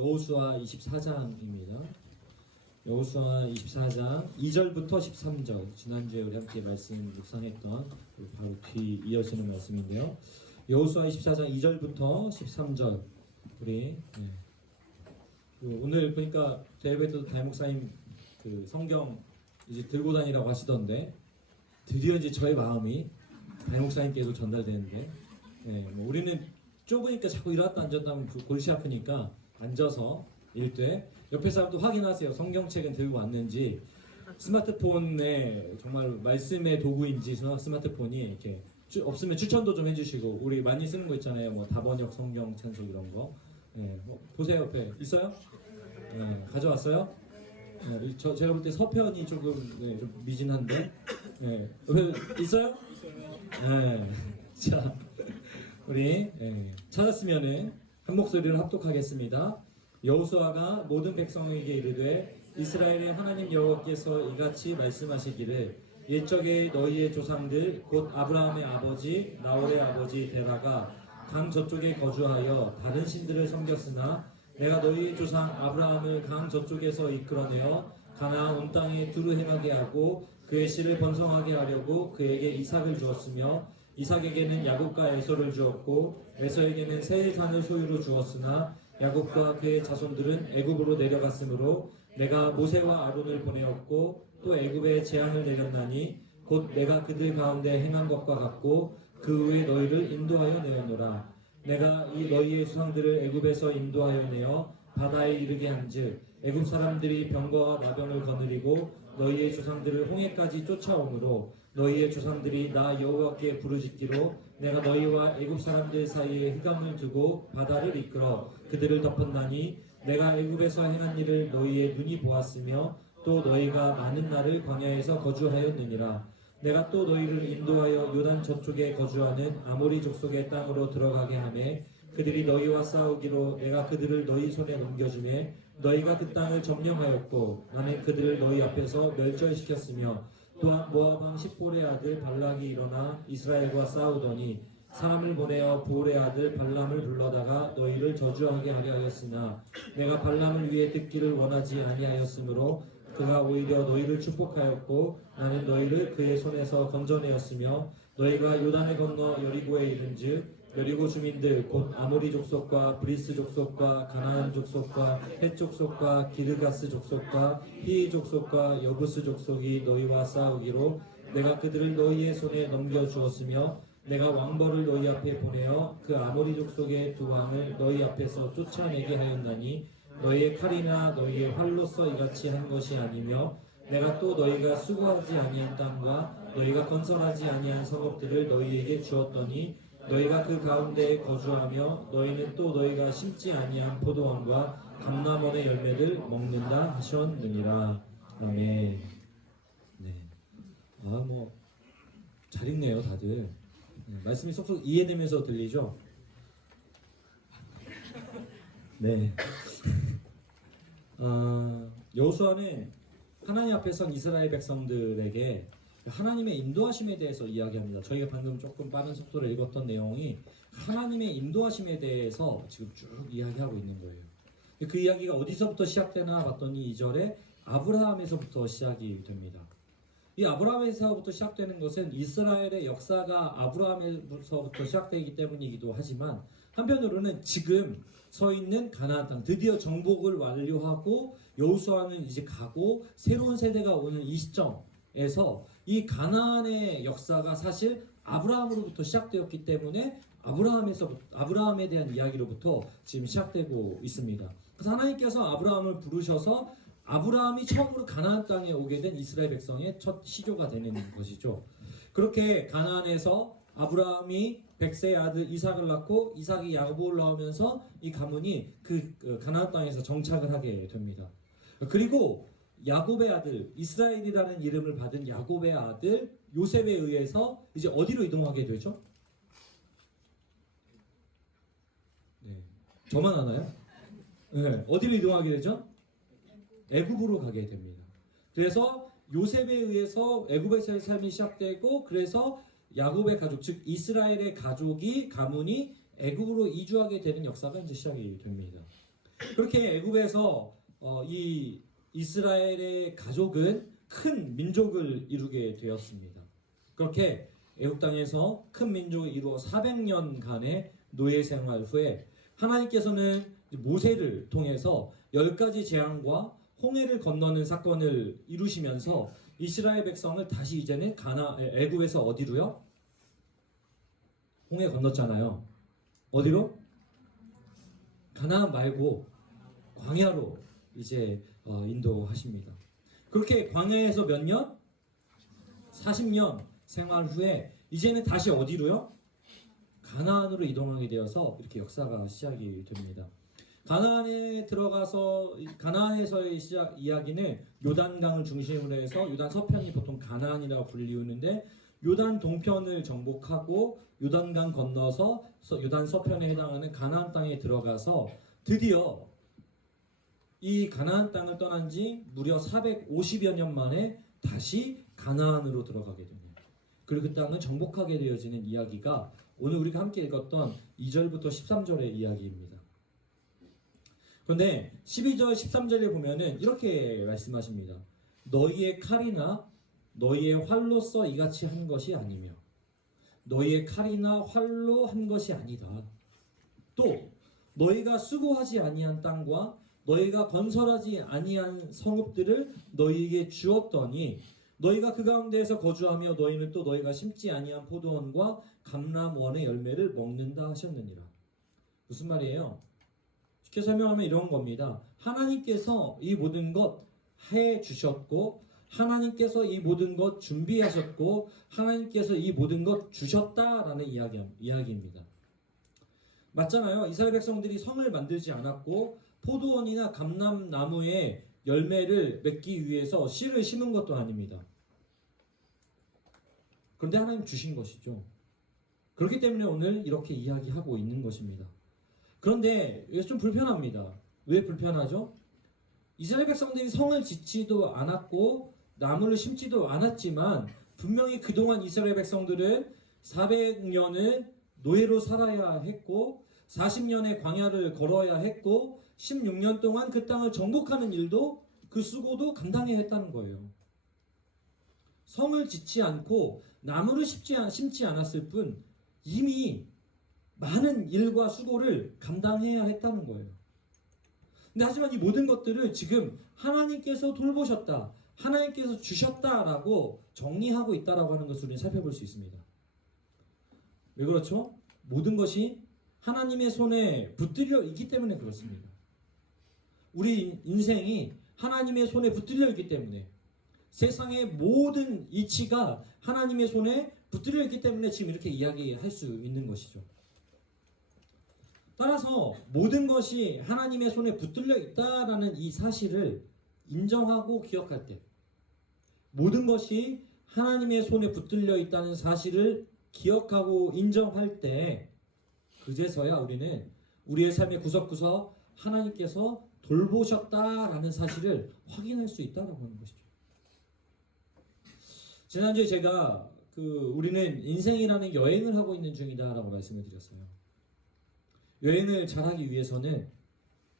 여호수아 24장입니다. 여호수아 24장 2절부터 13절, 지난주에 우리 함께 말씀 묵상했던 바로 뒤 이어지는 말씀인데요. 여호수아 24장 2절부터 13절 우리 오늘 보니까 데일베드 다임목사님 그 성경 이제 들고 다니라고 하시던데 드디어 이제 저의 마음이 다임목사님께도 전달되는데 뭐 우리는 좁으니까 자꾸 일어났다 앉았다 하면 골치 아프니까 앉아서 읽되 옆에 사람도 확인하세요. 성경책은 들고 왔는지, 스마트폰에 정말 말씀의 도구인지 스마트폰이 이렇게 없으면 추천도 좀 해주시고, 우리 많이 쓰는 거 있잖아요. 뭐 다번역 성경 찬송 이런 거. 보세요. 옆에 있어요? 가져왔어요? 제가 볼 때 서편이 조금 좀 미진한데. 옆에 있어요? 자, 우리 찾았으면은 한 목소리를 합독하겠습니다. 여호수아가 모든 백성에게 이르되 이스라엘의 하나님 여호와께서 이같이 말씀하시기를 옛적에 너희의 조상들 곧 아브라함의 아버지 나홀의 아버지 데라가 강 저쪽에 거주하여 다른 신들을 섬겼으나 내가 너희의 조상 아브라함을 강 저쪽에서 이끌어내어 가나안 온 땅에 두루 행하게 하고 그의 씨를 번성하게 하려고 그에게 이삭을 주었으며 이삭에게는 야곱과 에서를 주었고 에서에게는 세일산을 소유로 주었으나 야곱과 그의 자손들은 애굽으로 내려갔으므로 내가 모세와 아론을 보내었고 또 애굽에 재앙을 내렸나니 곧 내가 그들 가운데 행한 것과 같고 그 후에 너희를 인도하여 내었노라. 내가 이 너희의 조상들을 애굽에서 인도하여 내어 바다에 이르게 한즉 애굽 사람들이 병거와 마병을 거느리고 너희의 조상들을 홍해까지 쫓아오므로 너희의 조상들이 나 여호와께 부르짖기로 내가 너희와 애굽 사람들 사이에 흑암을 두고 바다를 이끌어 그들을 덮었나니 내가 애굽에서 행한 일을 너희의 눈이 보았으며 또 너희가 많은 날을 광야에서 거주하였느니라. 내가 또 너희를 인도하여 요단 저쪽에 거주하는 아모리 족속의 땅으로 들어가게 하매 그들이 너희와 싸우기로 내가 그들을 너희 손에 넘겨주매 너희가 그 땅을 점령하였고 나는 그들을 너희 앞에서 멸절시켰으며 또한 모압 왕 십볼의 아들 발락이 일어나 이스라엘과 싸우더니 사람을 보내어 부올의 아들 발람을 불러다가 너희를 저주하게 하려 하였으나 내가 발람을 위해 듣기를 원하지 아니하였으므로 그가 오히려 너희를 축복하였고 나는 너희를 그의 손에서 건져내었으며 너희가 요단을 건너 여리고에 이른즉 여리고 주민들 곧 아모리 족속과 브리스 족속과 가나안 족속과 헷 족속과 기르가스 족속과 히이 족속과 여부스 족속이 너희와 싸우기로 내가 그들을 너희의 손에 넘겨주었으며 내가 왕벌을 너희 앞에 보내어 그 아모리 족속의 두 왕을 너희 앞에서 쫓아내게 하였나니 너희의 칼이나 너희의 활로서 이같이 한 것이 아니며 내가 또 너희가 수고하지 아니한 땅과 너희가 건설하지 아니한 성읍들을 너희에게 주었더니 너희가 그 가운데에 거주하며 너희는 또 너희가 심지 아니한 포도원과 감람원의 열매를 먹는다 하셨느니라. 아멘. 잘 읽네요 다들. 말씀이 쏙쏙 이해되면서 들리죠? 여호수아는 하나님 앞에 선 이스라엘 백성들에게 하나님의 인도하심에 대해서 이야기합니다. 저희가 방금 조금 빠른 속도로 읽었던 내용이 하나님의 인도하심에 대해서 지금 쭉 이야기하고 있는 거예요. 그 이야기가 어디서부터 시작되나 봤더니 2절에 아브라함에서부터 시작이 됩니다. 이 아브라함에서부터 시작되는 것은 이스라엘의 역사가 아브라함에서부터 시작되기 때문이기도 하지만 한편으로는 지금 서 있는 가나안 땅, 드디어 정복을 완료하고 여호수아는 이제 가고 새로운 세대가 오는 이 시점에서 이 가나안의 역사가 사실 아브라함으로부터 시작되었기 때문에 아브라함에 대한 이야기로부터 지금 시작되고 있습니다. 그래서 하나님께서 아브라함을 부르셔서 아브라함이 처음으로 가나안 땅에 오게 된 이스라엘 백성의 첫 시조가 되는 것이죠. 그렇게 가나안에서 아브라함이 백세의 아들 이삭을 낳고 이삭이 야곱을 낳으면서 이 가문이 그 가나안 땅에서 정착을 하게 됩니다. 그리고 야곱의 아들, 이스라엘이라는 이름을 받은 야곱의 아들 요셉에 의해서 이제 어디로 이동하게 되죠? 저만 아나요? 어디로 이동하게 되죠? 애굽으로 가게 됩니다. 그래서 요셉에 의해서 애굽에서의 삶이 시작되고 그래서 야곱의 가족, 즉 이스라엘의 가족이 가문이 애굽으로 이주하게 되는 역사가 이제 시작이 됩니다. 그렇게 애굽에서 이 이스라엘의 가족은 큰 민족을 이루게 되었습니다. 그렇게 애굽 땅에서 큰 민족을 이루어 400년간의 노예 생활 후에 하나님께서는 모세를 통해서 10가지 재앙과 홍해를 건너는 사건을 이루시면서 이스라엘 백성을 다시 이제는 애굽에서 어디로요? 홍해 건넜잖아요. 어디로? 가나안 말고 광야로 이제 인도하십니다. 그렇게 광야에서 몇 년? 40년 생활 후에 이제는 다시 어디로요? 가나안으로 이동하게 되어서 이렇게 역사가 시작이 됩니다. 가나안에 들어가서 가나안에서의 시작 이야기는 요단강을 중심으로 해서 요단 서편이 보통 가나안이라고 불리우는데 요단 동편을 정복하고 요단강 건너서 요단 서편에 해당하는 가나안 땅에 들어가서 드디어 이 가나안 땅을 떠난 지 무려 450여 년 만에 다시 가나안으로 들어가게 됩니다. 그리고 그 땅을 정복하게 되어지는 이야기가 오늘 우리가 함께 읽었던 2절부터 13절의 이야기입니다. 그런데 12절, 13절에 보면은 이렇게 말씀하십니다. 너희의 칼이나 너희의 활로써 이같이 한 것이 아니며 너희의 칼이나 활로 한 것이 아니다. 또 너희가 수고하지 아니한 땅과 너희가 건설하지 아니한 성읍들을 너희에게 주었더니 너희가 그 가운데에서 거주하며 너희는 또 너희가 심지 아니한 포도원과 감람원의 열매를 먹는다 하셨느니라. 무슨 말이에요? 쉽게 설명하면 이런 겁니다. 하나님께서 이 모든 것 해 주셨고 하나님께서 이 모든 것 준비하셨고 하나님께서 이 모든 것 주셨다라는 이야기입니다. 맞잖아요. 이스라엘 백성들이 성을 만들지 않았고 포도원이나 감람나무의 열매를 맺기 위해서 씨를 심은 것도 아닙니다. 그런데 하나님 주신 것이죠. 그렇기 때문에 오늘 이렇게 이야기하고 있는 것입니다. 그런데 이게 좀 불편합니다. 왜 불편하죠? 이스라엘 백성들이 성을 짓지도 않았고 나무를 심지도 않았지만 분명히 그동안 이스라엘 백성들은 400년을 노예로 살아야 했고 40년의 광야를 걸어야 했고 16년 동안 그 땅을 정복하는 일도 그 수고도 감당해야 했다는 거예요. 성을 짓지 않고 나무를 심지 않았을 뿐 이미 많은 일과 수고를 감당해야 했다는 거예요. 근데 하지만 이 모든 것들을 지금 하나님께서 돌보셨다, 하나님께서 주셨다라고 정리하고 있다라고 하는 것을 우리는 살펴볼 수 있습니다. 왜 그렇죠? 모든 것이 하나님의 손에 붙들려 있기 때문에 그렇습니다. 우리 인생이 하나님의 손에 붙들려 있기 때문에 세상의 모든 이치가 하나님의 손에 붙들려 있기 때문에 지금 이렇게 이야기할 수 있는 것이죠. 따라서 모든 것이 하나님의 손에 붙들려 있다라는 이 사실을 인정하고 기억할 때, 모든 것이 하나님의 손에 붙들려 있다는 사실을 기억하고 인정할 때, 그제서야 우리는 우리의 삶의 구석구석 하나님께서 돌보셨다라는 사실을 확인할 수 있다라고 하는 것이죠. 지난주에 제가 우리는 인생이라는 여행을 하고 있는 중이다라고 말씀을 드렸어요. 여행을 잘하기 위해서는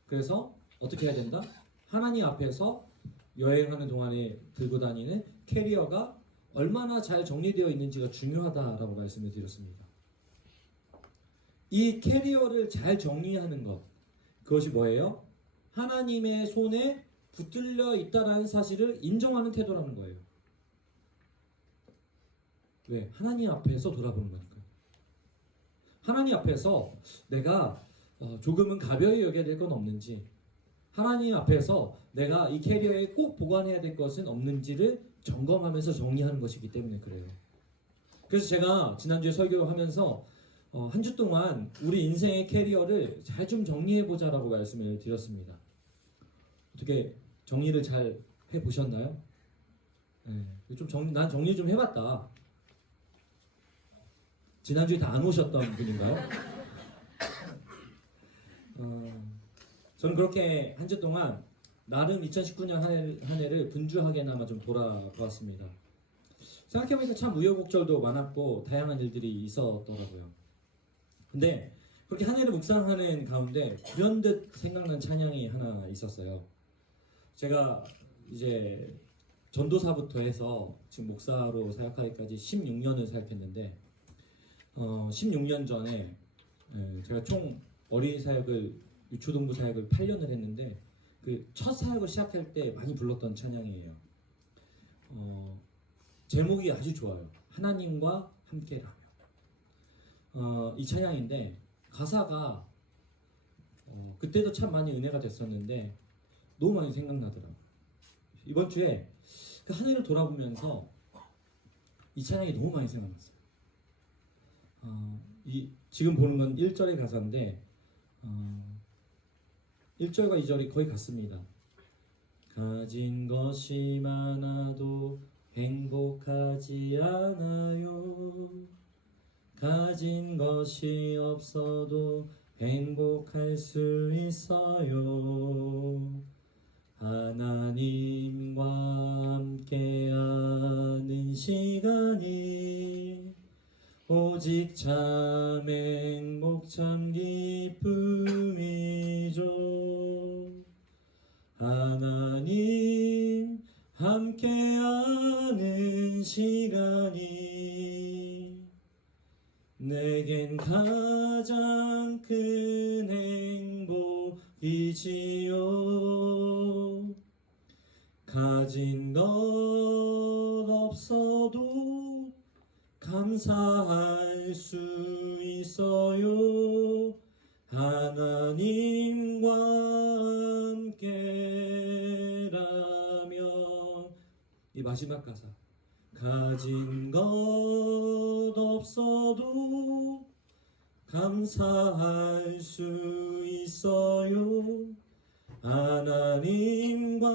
그래서 어떻게 해야 된다? 하나님 앞에서 여행하는 동안에 들고 다니는 캐리어가 얼마나 잘 정리되어 있는지가 중요하다라고 말씀을 드렸습니다. 이 캐리어를 잘 정리하는 것, 그것이 뭐예요? 하나님의 손에 붙들려 있다라는 사실을 인정하는 태도라는 거예요. 왜? 하나님 앞에서 돌아보는 거니까요. 하나님 앞에서 내가 조금은 가벼이 여겨야 될 건 없는지, 하나님 앞에서 내가 이 캐리어에 꼭 보관해야 될 것은 없는지를 점검하면서 정리하는 것이기 때문에 그래요. 그래서 제가 지난주에 설교하면서 한 주 동안 우리 인생의 캐리어를 잘 좀 정리해보자라고 말씀을 드렸습니다. 어떻게 정리를 잘 해보셨나요? 네, 난 정리 좀 해봤다. 지난주에 다 안 오셨던 분인가요? 저는 그렇게 한 주 동안 나름 2019년 한 해를 분주하게나마 좀 돌아보았습니다. 생각해보니까 참 우여곡절도 많았고 다양한 일들이 있었더라고요. 근데 그렇게 한 해를 묵상하는 가운데 불현듯 생각난 찬양이 하나 있었어요. 제가 이제 전도사부터 해서 지금 목사로 사역하기까지 16년을 사역했는데 16년 전에 제가 총 어린이 사역을 유초동부 사역을 8년을 했는데 그 첫 사역을 시작할 때 많이 불렀던 찬양이에요. 제목이 아주 좋아요. 하나님과 함께라며. 이 찬양인데 가사가 그때도 참 많이 은혜가 됐었는데 너무 많이 생각나더라고요. 이번 주에 그 한 해를 돌아보면서 이 찬양이 너무 많이 생각났어요. 지금 보는 건 1절의 가사인데 1절과 2절이 거의 같습니다. 가진 것이 많아도 행복하지 않아요. 가진 것이 없어도 행복할 수 있어요. 하나님과 함께하는 시간이 오직 참 행복 참 기쁨이죠. 하나님 함께하는 시간이 내겐 가장 큰 행복이지요. 가진 것 없어도 감사할 수 있어요. 하나님과 함께라면. 이 마지막 가사. 가진 것 없어도 감사할 수 있어요. 하나님과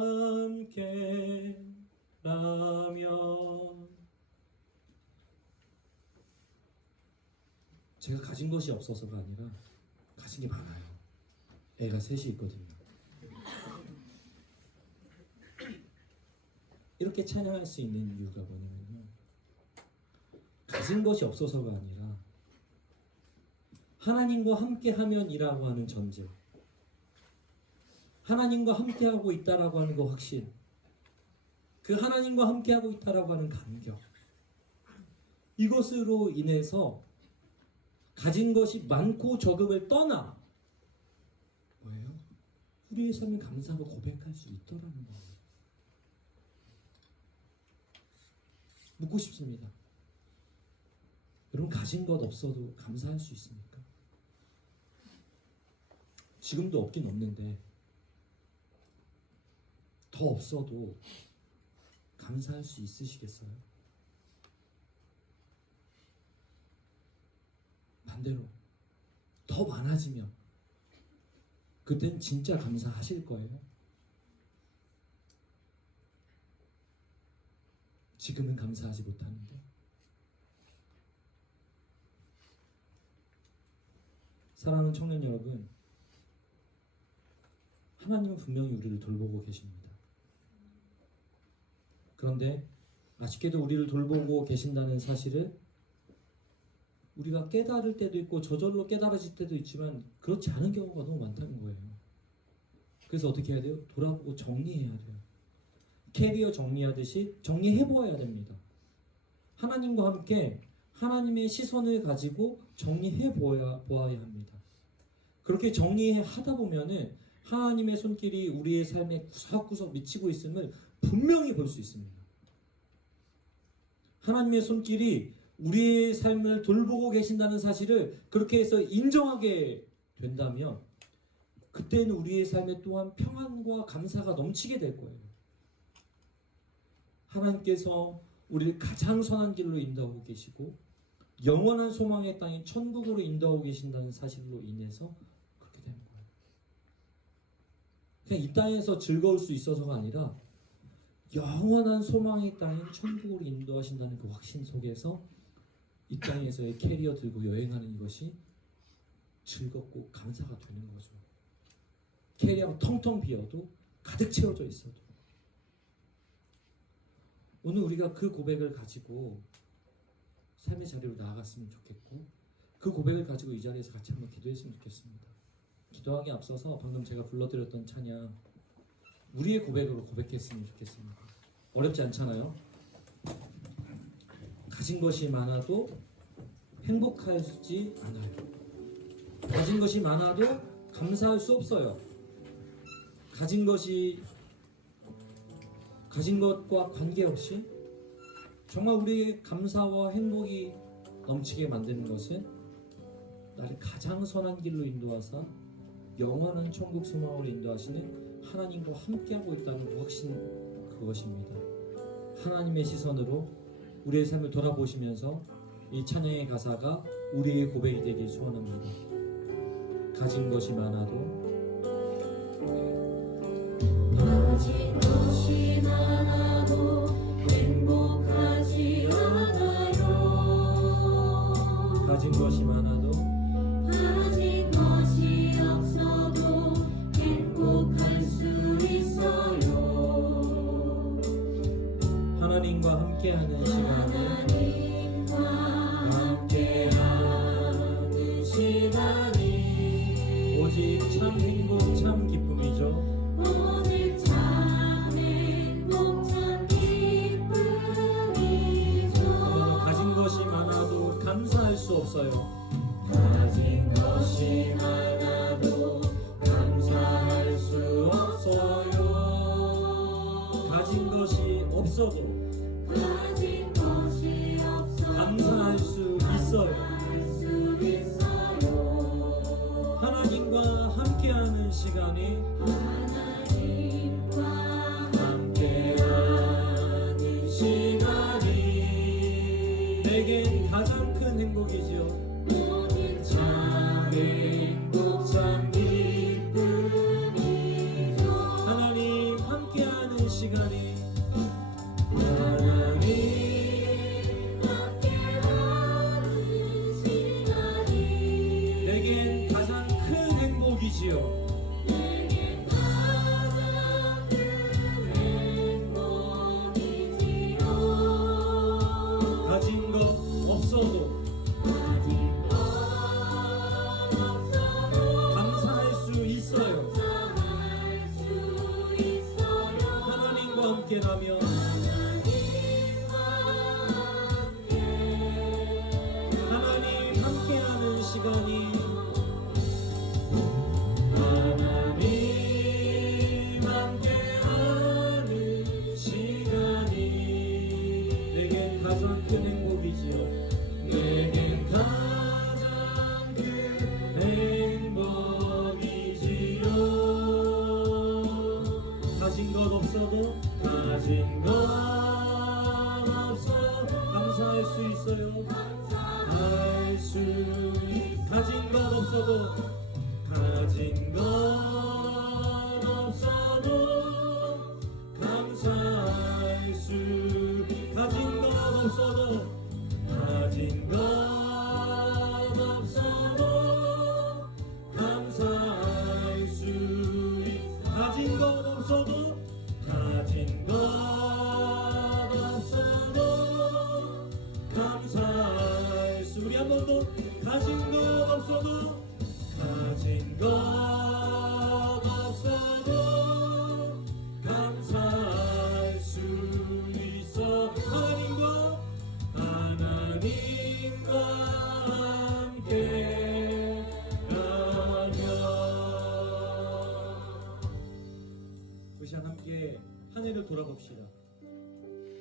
함께라면. 제가 가진 것이 없어서가 아니라 가진 게 많아요. 애가 셋이 있거든요. 이렇게 찬양할 수 있는 이유가 뭐냐면요, 가진 것이 없어서가 아니라 하나님과 함께하면이라고 하는 전제, 하나님과 함께하고 있다라고 하는 그 확신, 그 하나님과 함께하고 있다라고 하는 감격, 이것으로 인해서 가진 것이 많고 적음을 떠나 뭐예요? 우리의 삶에 감사하고 고백할 수 있더라는 거예요. 묻고 싶습니다. 여러분, 가진 것 없어도 감사할 수 있습니까? 지금도 없긴 없는데 더 없어도 감사할 수 있으시겠어요? 반대로 더 많아지면 그땐 진짜 감사하실 거예요? 지금은 감사하지 못하는데. 사랑하는 청년 여러분, 하나님은 분명히 우리를 돌보고 계십니다. 그런데 아쉽게도 우리를 돌보고 계신다는 사실을 우리가 깨달을 때도 있고 저절로 깨달아질 때도 있지만 그렇지 않은 경우가 너무 많다는 거예요. 그래서 어떻게 해야 돼요? 돌아보고 정리해야 돼요. 캐리어 정리하듯이 정리해보아야 됩니다. 하나님과 함께 하나님의 시선을 가지고 정리해보아야 합니다. 그렇게 정리하다 보면은 하나님의 손길이 우리의 삶에 구석구석 미치고 있음을 분명히 볼 수 있습니다. 하나님의 손길이 우리의 삶을 돌보고 계신다는 사실을 그렇게 해서 인정하게 된다면 그때는 우리의 삶에 또한 평안과 감사가 넘치게 될 거예요. 하나님께서 우리를 가장 선한 길로 인도하고 계시고 영원한 소망의 땅인 천국으로 인도하고 계신다는 사실로 인해서 그렇게 되는 거예요. 그냥 이 땅에서 즐거울 수 있어서가 아니라 영원한 소망의 땅인 천국으로 인도하신다는 그 확신 속에서 이 땅에서의 캐리어 들고 여행하는 이것이 즐겁고 감사가 되는 거죠. 캐리어가 텅텅 비어도 가득 채워져 있어도. 오늘 우리가 그 고백을 가지고 삶의 자리로 나아갔으면 좋겠고, 그 고백을 가지고 이 자리에서 같이 한번 기도했으면 좋겠습니다. 기도하기에 앞서서 방금 제가 불러드렸던 찬양 우리의 고백으로 고백했으면 좋겠습니다. 어렵지 않잖아요. 가진 것이 많아도 행복하지 않아요. 가진 것이 많아도 감사할 수 없어요. 가진 것과 관계없이 정말 우리의 감사와 행복이 넘치게 만드는 것은 나를 가장 선한 길로 인도하사 영원한 천국 소망으로 인도하시는 하나님과 함께하고 있다는 그 확신, 그것입니다. 하나님의 시선으로 우리의 삶을 돌아보시면서 이 찬양의 가사가 우리의 고백이 되길 소원합니다. 가진 것이 많아도 행복하지 않아요. 가진 것이 많아도 가진 것이 없어도 행복할 수 있어요. 하나님과 함께하는 시간에 하나님과 함께하는 시간이 오직 참 행복 참 기쁨이죠. 오직 참 행복 참 기쁨이죠. 가진 것이 많아도 감사할 수 없어요. 가진 것이 많아도 감사할 수 없어요. 가진 것이 없어도 가진 것이 없어도 감사할 수 있어요. 할 수 있어요. 하나님과 함께하는 시간이 하나님과 함께하는 시간이 내겐 가장 큰 행복이지요. 오직 참 행복 참 기쁨이죠. 하나님 함께하는 시간이 하나님 함께하는 시간이 내겐 가장 큰 행복이지요. 내게 가장 큰 행복이지요. 가진 것 없어도 가진 것 없어도 감사할 수 있어요. 감사할 수 있어요. 하나님과 함께라면 하나님과 하나님 함께하는 시간이 하나님 함께하는 시간이 내겐 가장 큰 행복이지요. 내겐 가장 큰 행복이지요. 가진 것 없어도 가진 것 없어도 감사할 수 있어요. 가진 것 없어도 가진 것 없어도 감사할 수 가진 것 없어도 가진 것 없어도 감사할 수 가진 것 없어도 가진 것 없어도 감사할 수 우리 한 번 더 가진 것 없어도 가진 것 없어도 감사할 수 있어 하나님과 함께 하며 우리 시간 함께 한 해를 돌아봅시다.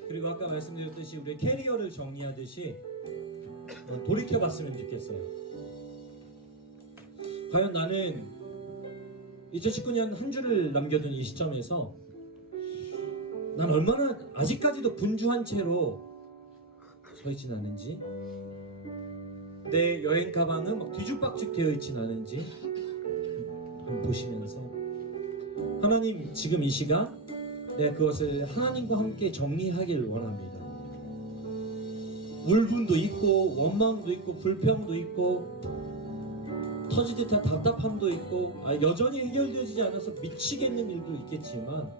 그리고 아까 말씀드렸듯이 우리 캐리어를 정리하듯이 돌이켜봤으면 좋겠어요. 과연 나는 2019년 한 주를 남겨둔 이 시점에서 난 얼마나 아직까지도 분주한 채로 서 있진 않은지, 내 여행 가방은 막 뒤죽박죽 되어 있진 않은지 한번 보시면서 하나님, 지금 이 시간 내가 그것을 하나님과 함께 정리하길 원합니다. 울분도 있고 원망도 있고 불평도 있고 터지듯한 답답함도 있고 여전히 해결되지 않아서 미치겠는 일도 있겠지만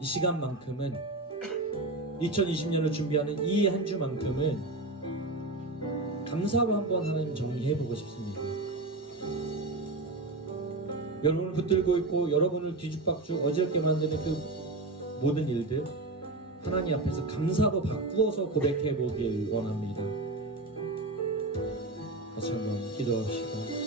이 시간만큼은 2020년을 준비하는 이 한 주만큼은 감사로 한번 하나님 정리해보고 싶습니다. 여러분을 붙들고 있고 여러분을 뒤죽박죽 어지럽게 만드는 그 모든 일들 하나님 앞에서 감사로 바꾸어서 고백해보길 원합니다. 같이 한번 기도합시다.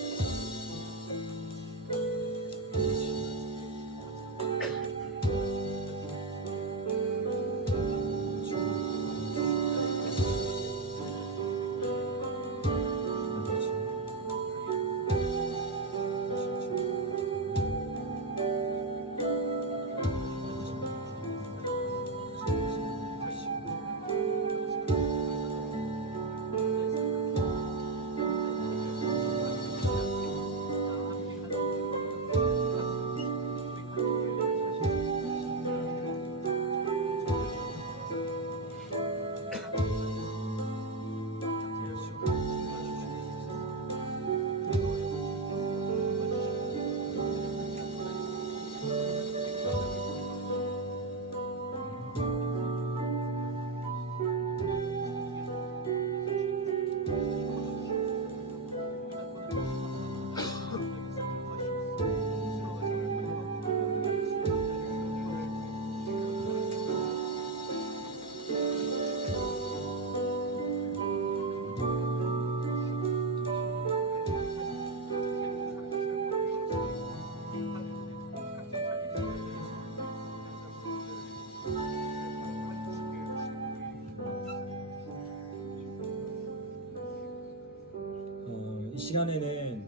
이 시간에는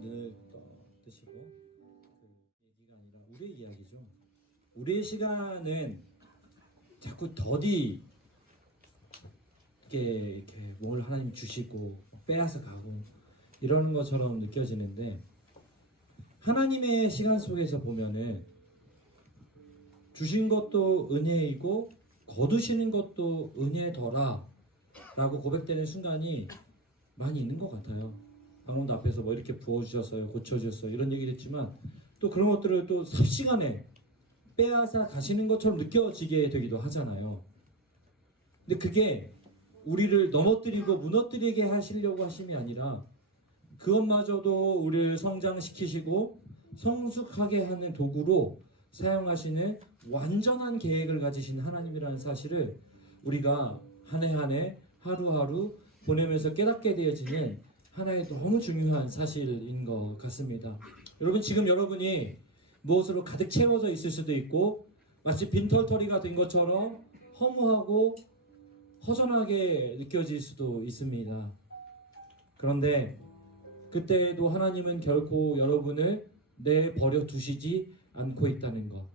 늘 드시고 얘기가 아니라 우리의 이야기죠. 우리의 시간은 자꾸 더디 이렇게 뭘 하나님 주시고 빼앗아 가고 이러는 것처럼 느껴지는데 하나님의 시간 속에서 보면은 주신 것도 은혜이고 거두시는 것도 은혜더라 라고 고백되는 순간이 많이 있는 것 같아요. 방금도 앞에서 뭐 이렇게 부어주셨어요, 고쳐주셨어요 이런 얘기를 했지만 또 그런 것들을 또 삽시간에 빼앗아 가시는 것처럼 느껴지게 되기도 하잖아요. 근데 그게 우리를 넘어뜨리고 무너뜨리게 하시려고 하심이 아니라 그것마저도 우리를 성장시키시고 성숙하게 하는 도구로 사용하시는 완전한 계획을 가지신 하나님이라는 사실을 우리가 한 해 한 해 하루하루 보내면서 깨닫게 되어지는 하나의 너무 중요한 사실인 것 같습니다. 여러분 지금 여러분이 무엇으로 가득 채워져 있을 수도 있고 마치 빈털터리가 된 것처럼 허무하고 허전하게 느껴질 수도 있습니다. 그런데 그때에도 하나님은 결코 여러분을 내버려 두시지 않고 있다는 것,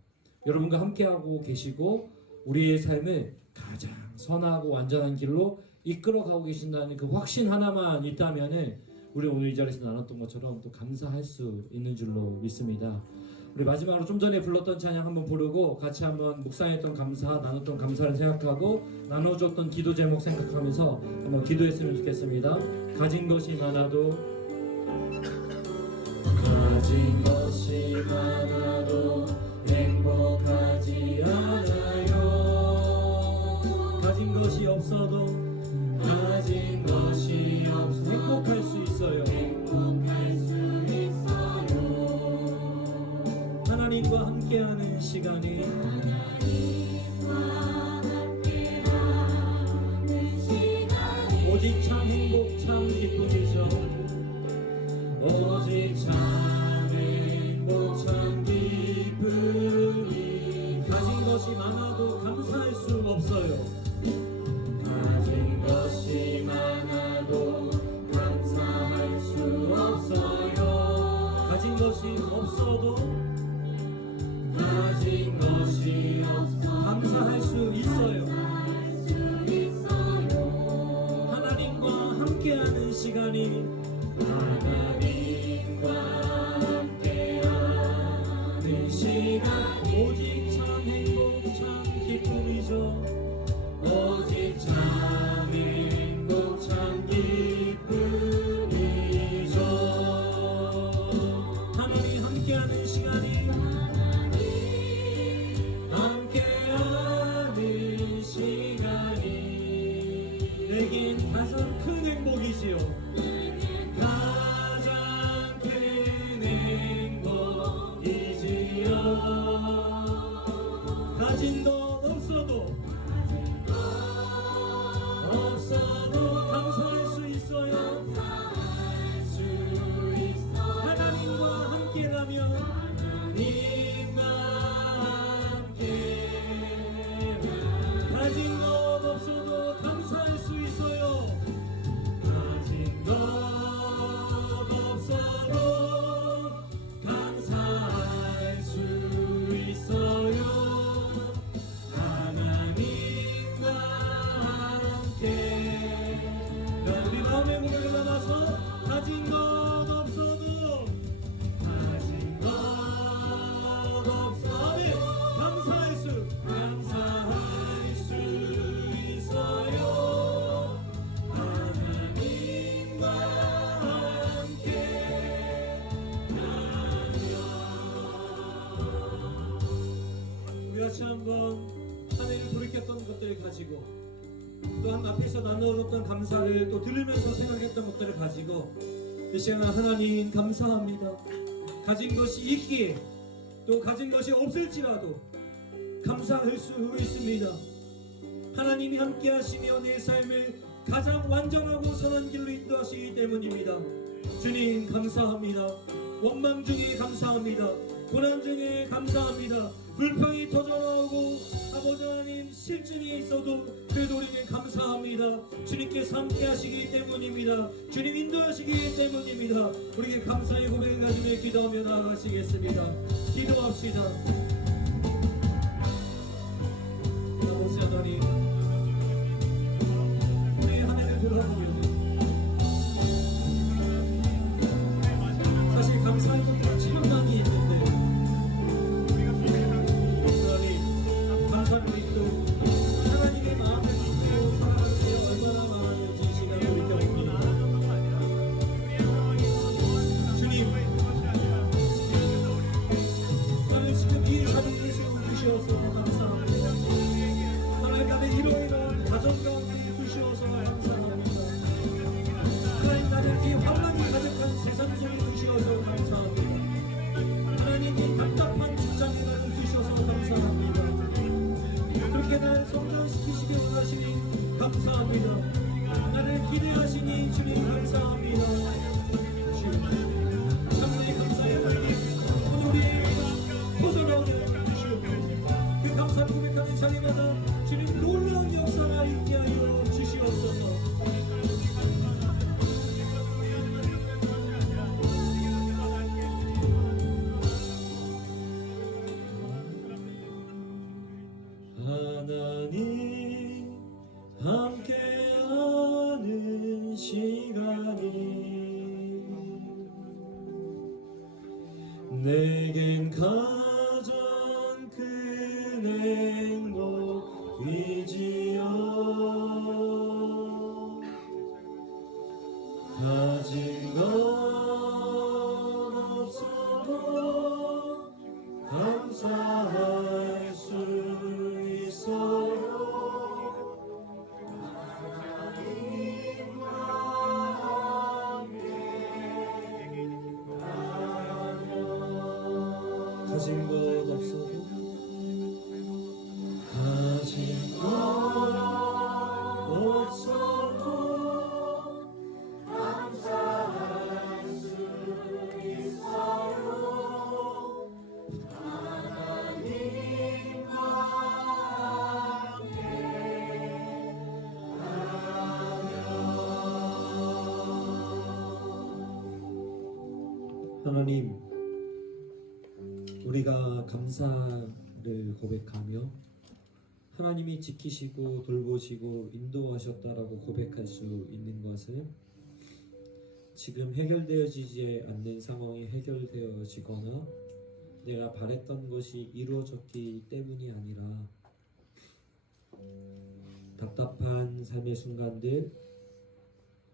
여러분과 함께하고 계시고 우리의 삶을 가장 선하고 완전한 길로 이끌어가고 계신다는 그 확신 하나만 있다면은 우리 오늘 이 자리에서 나눴던 것처럼 또 감사할 수 있는 줄로 믿습니다. 우리 마지막으로 좀 전에 불렀던 찬양 한번 부르고 같이 한번 묵상했던 감사, 나눴던 감사를 생각하고 나눠줬던 기도 제목 생각하면서 한번 기도했으면 좋겠습니다. 가진 것이 많아도 행복하지 않아요. 가진 것이 없어도 행복할 수 있어요. 하나님과 함께하는 시간이 오직 참 행복 참 기쁨이죠. 오직 참 행복 참 기쁨이 가진 것이 많아도 감사할 수 없어요. 가진 것이 많아도 감사할 수 없어요. 가진 것이 없어도 감사할 수 있어요. 하나님과 함께하는 시간이 오직 참 행복 참 기쁨이죠. 오직 참 행복 참 기쁨이죠. 하나님 함께하는 시간이 내겐 가장 큰 행복이지요. 가장 큰 행복이지요. 가진 것 없어도 감사할 수 있어요. 하나님과 함께라면 가진 것 없어도 감사할 수 있어요. 가진 것 없어도 감사할 수 있어요. 하나님과 함께 우리 마음의 고백을 담아서 가진 것 없어도 감사할 수 있어요. 하나님과 함께 우리 같이 한번 하나님을 돌이켰던 것들을 가지고 또한 앞에서 나누었던 감사를 또 들으면서 생각했던 것들을 가지고 이 시간 하나님 감사합니다. 가진 것이 있기에 또 가진 것이 없을지라도 감사할 수 있습니다. 하나님이 함께 하시며 내 삶을 가장 완전하고 선한 길로 인도하시기 때문입니다. 주님 감사합니다. 원망 중에 감사합니다. 고난 중에 감사합니다. 불평이 터져나오고 아버지 하나님 실증이 있어도 그래도 우리는 감사합니다. 주님께서 함께 하시기 때문입니다. 주님 인도하시기 때문입니다. 우리에게 감사의 고백을 가지며 기도하며 나아가시겠습니다. 기도합시다. 아버지 하나님, 우리 하나님을 돌아보며 사실 감사할 것들은 지금만이 있는데 하나님 감사를 믿고 하나님의 마음을 믿고 살아가는 게 얼마나 많은지 시간을 느껴봅니다. 주님, 나는 지금 이 자리에 세워주셔서 감사합니다. 하나님 나는 이러이러한 가정 가운데 두시어서 감사합니다. 하나님 나는 이 환란이 가득한 세상 속에 두시어서 감사합니다. 하나님 이 답답한 직장에 나를 두셔서 감사합니다. 그렇게 나를 성장시키시기 원하시니 감사합니다. 나를 기대하시니 주님 감사합니다. 주님 참으리 감사의 하나님 오늘 우리의 벗어나오게 주시옵고 그 감사를 고백하는 자리마다 주님 놀라운 역사가 있게 하여 주시옵소서. 하나님 함께하는 시간이 내겐 가장 큰 행복이지요. 가진 것 없어도 감사할 수 있어요. 하나님과 함께 가진 것 없어도 가진 것 없어도 감사할 수 있어요. 하나님과 함께 하나님, 우리가 감사를 고백하며 하나님이 지키시고 돌보시고 인도하셨다라고 고백할 수 있는 것은 지금 해결되어지지 않는 상황이 해결되어지거나 내가 바랬던 것이 이루어졌기 때문이 아니라 답답한 삶의 순간들,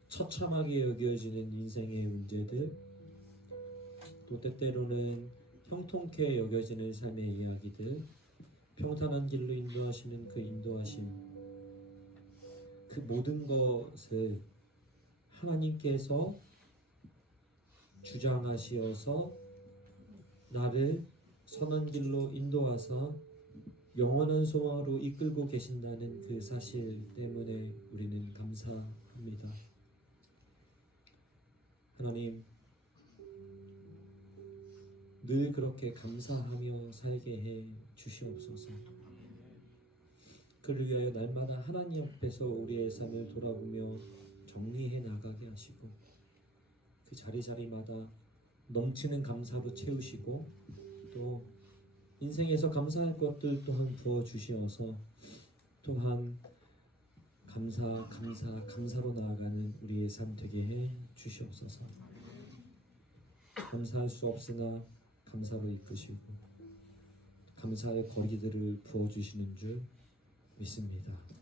처참하게 여겨지는 인생의 문제들, 또 때때로는 형통케 여겨지는 삶의 이야기들, 평탄한 길로 인도하시는 그 인도하심, 그 모든 것을 하나님께서 주장하시어서 나를 선한 길로 인도하사 영원한 소망으로 이끌고 계신다는 그 사실 때문에 우리는 감사합니다. 하나님, 늘 그렇게 감사하며 살게 해 주시옵소서. 그를 위하여 날마다 하나님 앞에서 우리의 삶을 돌아보며 정리해 나가게 하시고 그 자리자리마다 넘치는 감사로 채우시고 또 인생에서 감사할 것들 또한 부어주시어서 또한 감사로 나아가는 우리의 삶 되게 해 주시옵소서. 감사할 수 없으나 감사로 이끄시고 감사의 거리들을 부어주시는 줄 믿습니다.